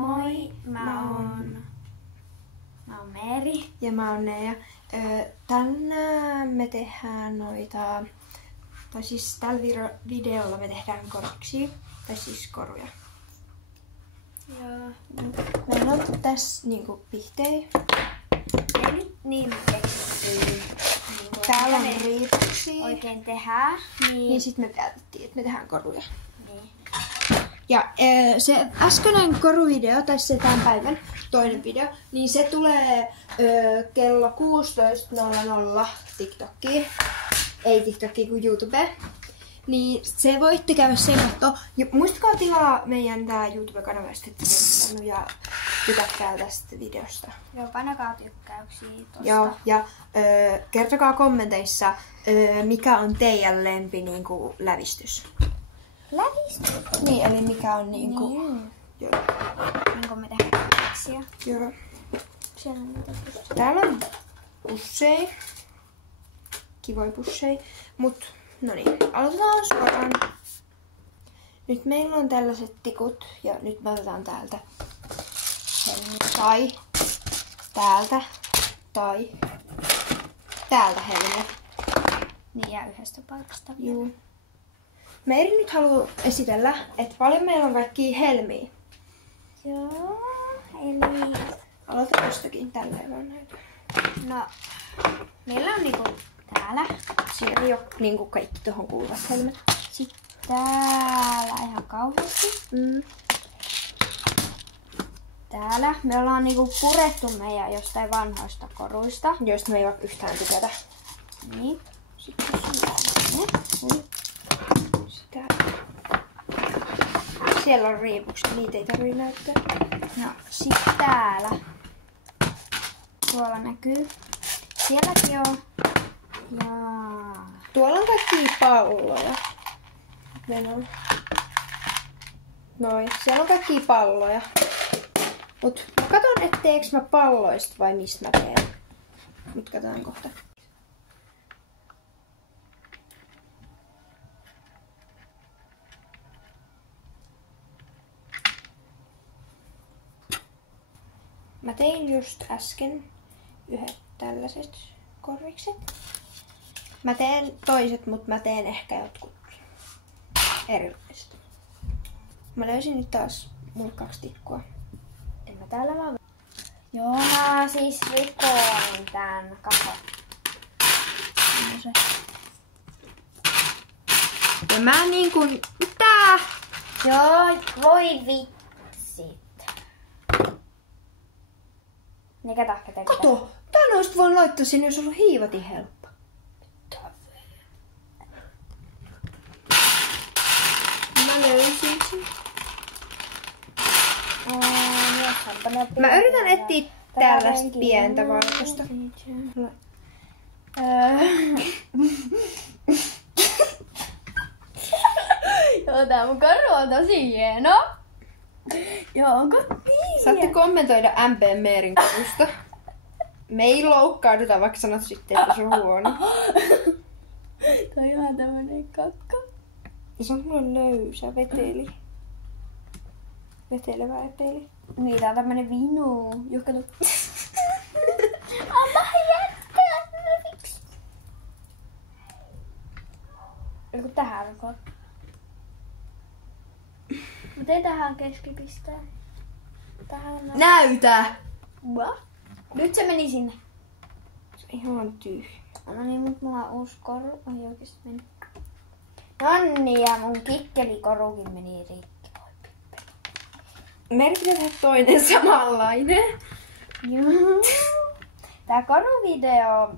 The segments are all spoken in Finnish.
Moi, mä oon Meeri. Ja mä oon Neija. Tänään me tehdään tällä videolla me tehdään koriksia, tai siis koruja. Joo. Meillä on tässä niinku pihtejä. Ei nyt niin keksittiin. Täällä on riipuksia. Oikein tehdään. Niin sit me päätettiin, että me tehdään koruja. Niin. Ja se äskeinen koruvideo, tai se tämän päivän toinen video, niin se tulee kello 16.00 TikTokiin. Ei TikTokiin kuin YouTube. Niin se voitte käydä sen katsoa. Ja muistakaa tilaa meidän tää YouTube-kanava, ja tykätkää tästä videosta. Joo, painakaa tykkäyksiä tosta. Joo, ja kertokaa kommenteissa, mikä on teidän lempi niinku lävistys. Lävistys? Niin, eli mikä on niinku... Niin. Joo. Niin kuin me tehdään keksiä. Joo. Siellä on niitä pusseja. Täällä on pusseja. Kivoja pusseja. Mut, no niin, aloitetaan suoraan. Nyt meillä on tällaiset tikut, ja nyt me otetaan täältä. Tai täältä. Tai täältä helmet. Niin, ja yhdestä paikasta vielä. Juu. Meeri nyt haluaa esitellä, että paljon meillä on kaikkia helmiä. Joo, eli... Aloita jostakin tälleen vaan näitä. No, meillä on niinku täällä. Siinä ei ole niinku kaikki tohon kuuluvat helmet. Sitten täällä ihan kauheasti. Täällä me ollaan niinku purettu meidän jostain vanhoista koruista. Joista me ei vaikka yhtään tykätä. Niin. Sitten sitä. Siellä on riipukset, niitä ei tarvii näyttää. No, sit täällä. Tuolla näkyy. Sielläkin on. Ja... Tuolla on kaikkia palloja. Noin, siellä on kaikkia palloja. Mut mä katon, et teeks mä palloista vai mistä mä teen. Nyt katsotaan kohta. Mä tein just äsken yhdet tällaiset korvikset. Mä teen toiset, mut mä teen ehkä jotkut erilaiset. Mä löysin nyt taas mulle 2 tikkua. En mä täällä vaan... Joo, mä siis rikoin tän kahon. Ja mä niin kuin... Mitä? Joo, voi vitsit. Mikä tahka tekee? Kato! Tän olisi voinut laittaa sinne, jos ollut hiivatin helppo. Mä löysin sen. Mä yritän etsiä tällaista pientä valkoista. Joo, tää mun koru on tosi hieno. Joo, onko niin? Saatte kommentoida MP Meerin korusta. Me ei loukkauduta, vaikka sanot sitten, että se on huono. Toi on ihan tämmönen kakka. Ja se on mulle löysä veteli. Vetelevä epeli. Niin, tää on tämmönen vinu. Joka kato. Anna jättää. Joku tähän alkoi. Mut ei tähän keskipisteen. Tähän on... Näytä! What? Nyt se meni sinne. Se on ihan tyhjä. No niin, nyt mulla on uusi koru. Ai oikeesti meni. Nonni, ja mun kikkelikorukin meni rikki. Meidän pitää tehdä toinen samanlainen. Joo. Tää koruvideo...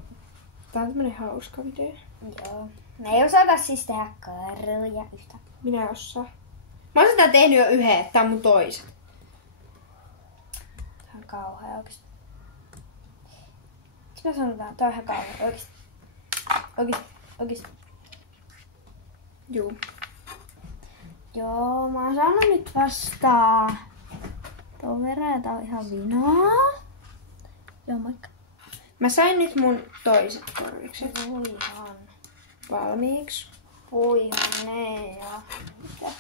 Tää on tämmönen hauska video. Joo. Me ei osata siis tehdä koruja yhtä. Minä osaan. Mä oon sitä tehnyt jo yhden, tää on mun toiset. Tää on kauhea oikeesti. Miksi mä sanotaan? Tää on ihan kauhea oikeesti. Oikeesti. Juu. Joo, mä oon saanut nyt vastaan tuon verran ja tää on ihan vinoa. Joo, moikka. Mä sain nyt mun toiset korvikset Voihan. valmiiksi. Voihan ne ja... Mitä?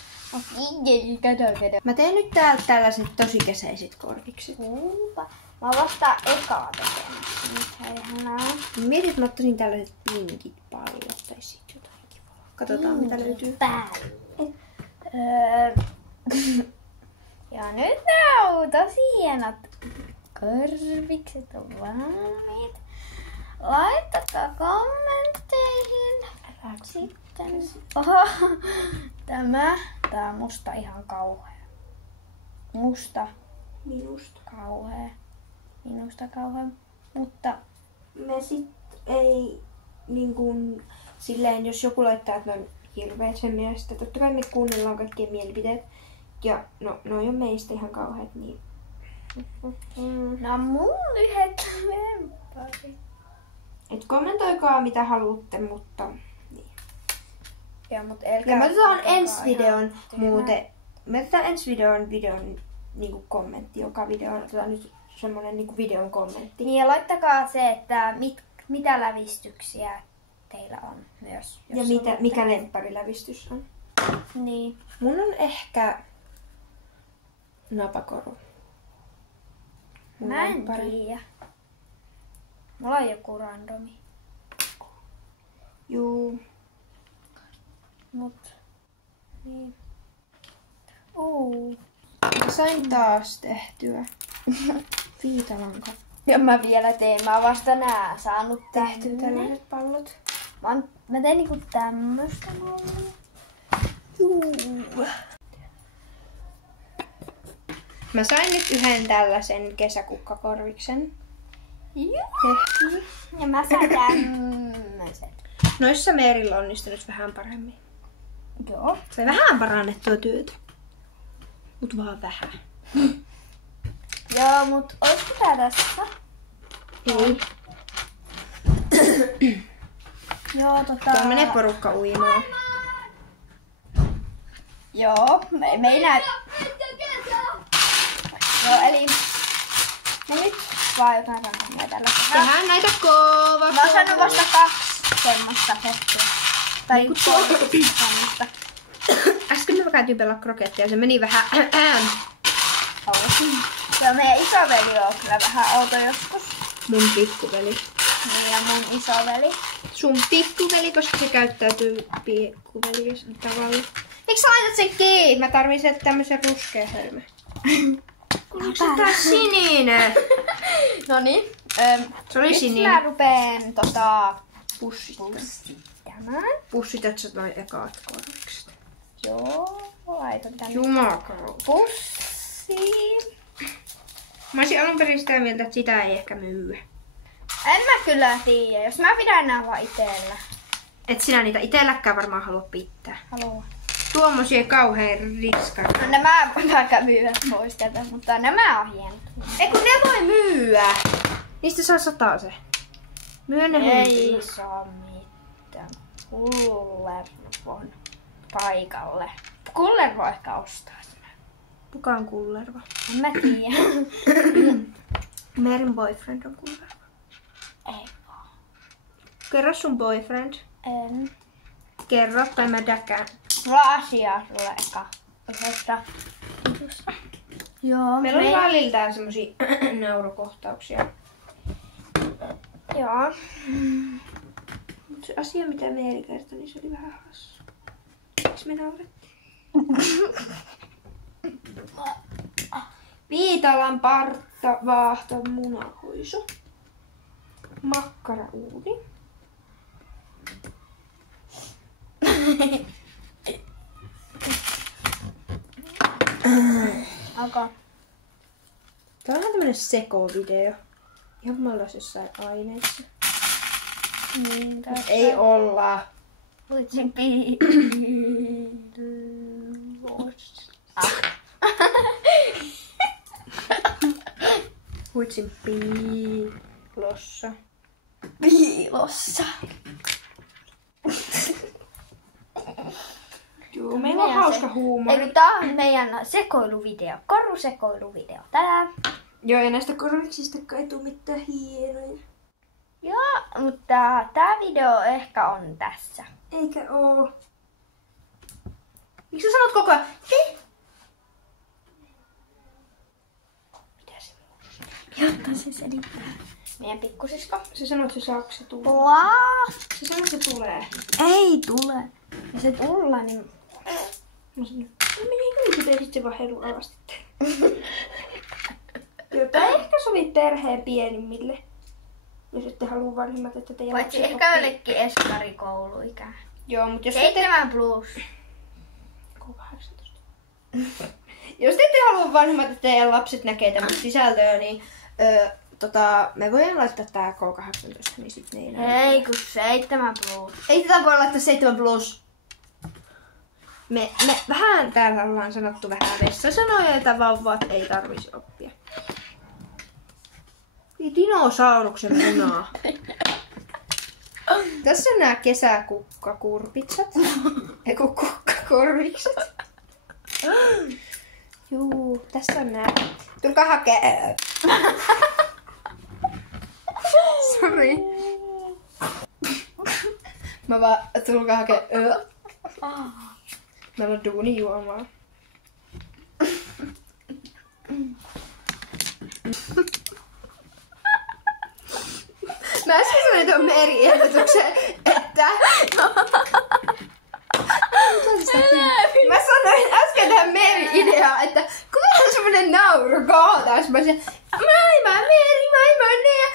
Kato. Mä teen nyt täältä tällaiset tosi kesäiset korvikset. Kuupa. Mä oon vasta ekaa tekemässä. Nyt ihanaa. Mietin, että mä ottaisin tällaiset pinkit pallot tai sit jotain kivaa. Katsotaan mitä löytyy. Päälle. Ja nyt nää on tosi hienot korvikset on valmiit. Laittakaa kommentteihin. Sitten. Oho, tää on musta ihan kauhea. Musta. Minusta. Kauhea. Minusta kauhea. Mutta Me sit ei niin kuin, silleen, jos joku laittaa, että ne on hirveet sen mielestä. Totta kai me kuunnellaan kaikkien mielipiteet. Ja no on jo meistä ihan kauheat, niin... no mun yhdet lemppari. Et kommentoikaa mitä haluatte, mutta... Niin. Ja mut Ja me otetaan ensi videon muuten... Me otetaan ensi videon niinku kommentti joka video. Otetaan nyt semmonen niinku videon kommentti. Niin ja laittakaa se, että mitä lävistyksiä teillä on myös. Ja mikä lempparilävistys on. Niin. Mun on ehkä napakoru. Mä en tiedä. Mulla on joku randomi. Juu. Mut. Niin. Mä sain taas tehtyä viitalanka. Ja mä vielä teen. Mä oon vasta nää saanut Tehtyä tällaiset pallot. Mä teen niinku tämmöstä mallia. Juu. Mä sain nyt yhden tällaisen kesäkukkakorviksen Joo. tehtyä. Ja mä sain tämmöset. Noissa Meerillä on onnistunut vähän paremmin. Joo. Sai vähän parannettua työtä. Mut vaan vähän. Joo, mut oisko tää tässä? Ei. Joo, Tuo menee porukka uimaan. Joo, me ei näy. Joo, eli me nyt vaan jotain randomia tällä kertaa. Tehdään näitä kovaa. Mä oon saanut vasta 2 semmoista settiä. Tai 3 semmoista. Äsken me käytiin pelaa krokettia ja se meni vähän Joo, meidän isoveli on kyllä vähän outo joskus. Mun pikkuveli. Niin, ja mun isoveli. Sun pikkuveli, koska se käyttäytyy pikkuveli tavalla. Miksi sä laitat sen kiinni? Mä tarvitsen tämmösen ruskean hölmön. Onko se taas sininen? Noniin. Se oli Nyt sininen. mä rupeen Pussittamaan. Pussitat sä noin ekaat korvikset. Joo, laitan tänne Jumakauta. pussiin. Mä olisin alun perin sitä mieltä, että sitä ei ehkä myy. En mä kyllä tiedä, jos mä pidän nää vaan itellä. Et sinä niitä itelläkään varmaan halua pitää. Haluan. Tuommoisia kauhean riskan. No nämä vaikka myydä pois tätä, mutta nämä on hienot. Ei kun ne voi myyä. Niistä saa 100 se. Myönnä Ei saa mitään. Kullervon paikalle. Kullervo ehkä ostaa sen. Kuka on kullerva? En mä tiedä. Merin boyfriend on kullerva. Ei oo. Kerro sun boyfriend. En. Kerro, tai mä däkään. Mulla on asiaa sulle eka. Yhdestä. Joo. Meillä oli väliltään semmosia naurukohtauksia. Joo. Mut se asia, mitä Meeri kertoi, niin se oli vähän hassu. Miksi me naurettiin? Viitalan partta, vaahto, munahoiso. Makkarauuni. Okay. Tää on vähän tämmönen sekovideo. Ihan me ollaan jossain aineissa. Niin, tässä. Ei olla. Huitsin Huitsin piilossa. piilossa. Joo, meillä on hauska huumori. Eli tää on meidän sekoiluvideo, korusekoiluvideo. Tää. Joo, ja näistä korviksista ei tuu mitään hienoja. Joo, mutta tää video ehkä on tässä. Eikä oo. Miksi sä sanot koko ajan? Mitä se on? Jotta se selittää. Meidän pikkusisko. Se sanoo, että se saako se tulee. Se sanoo, että se tulee. Ei tule. Ja se tulla, niin... Mä sanoin, no meni kyllä, pitää sitten vaan heru alasti. Jota ehkä sovit perheen pienimmille. Jos ette halua vanhemmat, että teidän Paitsi ehkä jollekin eskarikouluikä. Joo, mutta jos 7 plus. 18. Jos te ette halua vanhemmat, että teidän lapset näkee tämmöistä sisältöä, niin me voidaan laittaa tää K18, niin sit ne ei näe. Ei, kun 7 plus. Ei tätä voi laittaa 7 plus. Me vähän täällä ollaan sanottu vähän vessasanoja, että vauvat ei tarvisi oppia. Dinosauruksen munaa. Tässä on nää kesäkukkakurpitsat. Eiku kukkakorvikset. Juu, tässä on nää. Tulkaa hakee. Sori. Mä vaan, tulkaa hakee. Meillä on duuni juomaa. Mä äsken sanoin tuon Meri-ehdotuksen, että... Mä sanoin äsken tähän Meri-ideaan, että kun on semmonen naurukohtaus, mä sanoin, maailma Meri, maailma Nea,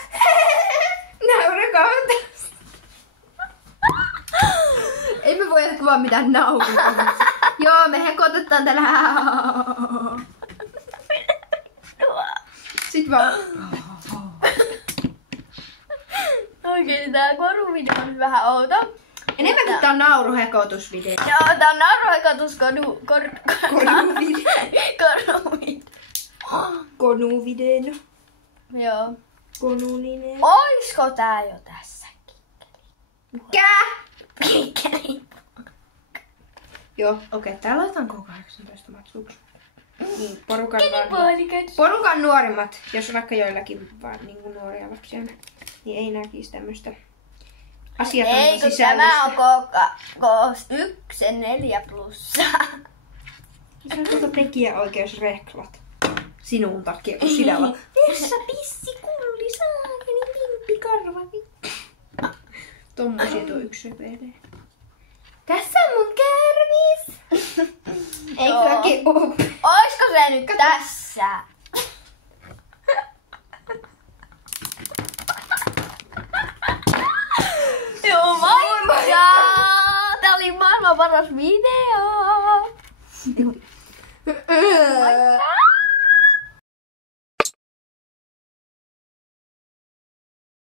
naurukohtaus. Ei me voi kuvaa mitään naurukohtaus. Joo, me hekotetaan tällä. Sit vaan... Oikein tää koruvideo on vähän outo. Enemmän kuin tää on nauruhekotusvideo. Joo, tää on nauruhekotus Konuvideo. Konuvideo. Joo. Konuninen. Oisko tää jo tässä? Mikä? Kikkeli. Joo, okei. Täällä laitetaan K18 matsuksi. Niin, Kenipuolikat. porukan nuorimmat, jos vaikka joillakin vaan niin nuoria lapsia, niin ei näkisi tämmöstä asiatonta Ei, kun sisällöstä. tämä on K1 4 plussa. Se on tuolta tekijäoikeusreklat. Sinun takia, kun sinä vaan vessa, pissi, kulli, saakeli, pimppi, karvavi. Tommosia tuo yksi söpeilee. Tässä on mun kärvis. Ei kaikki up. Oisko se nyt tässä? Joo, moikka! Tää oli maailman paras video! Moikka!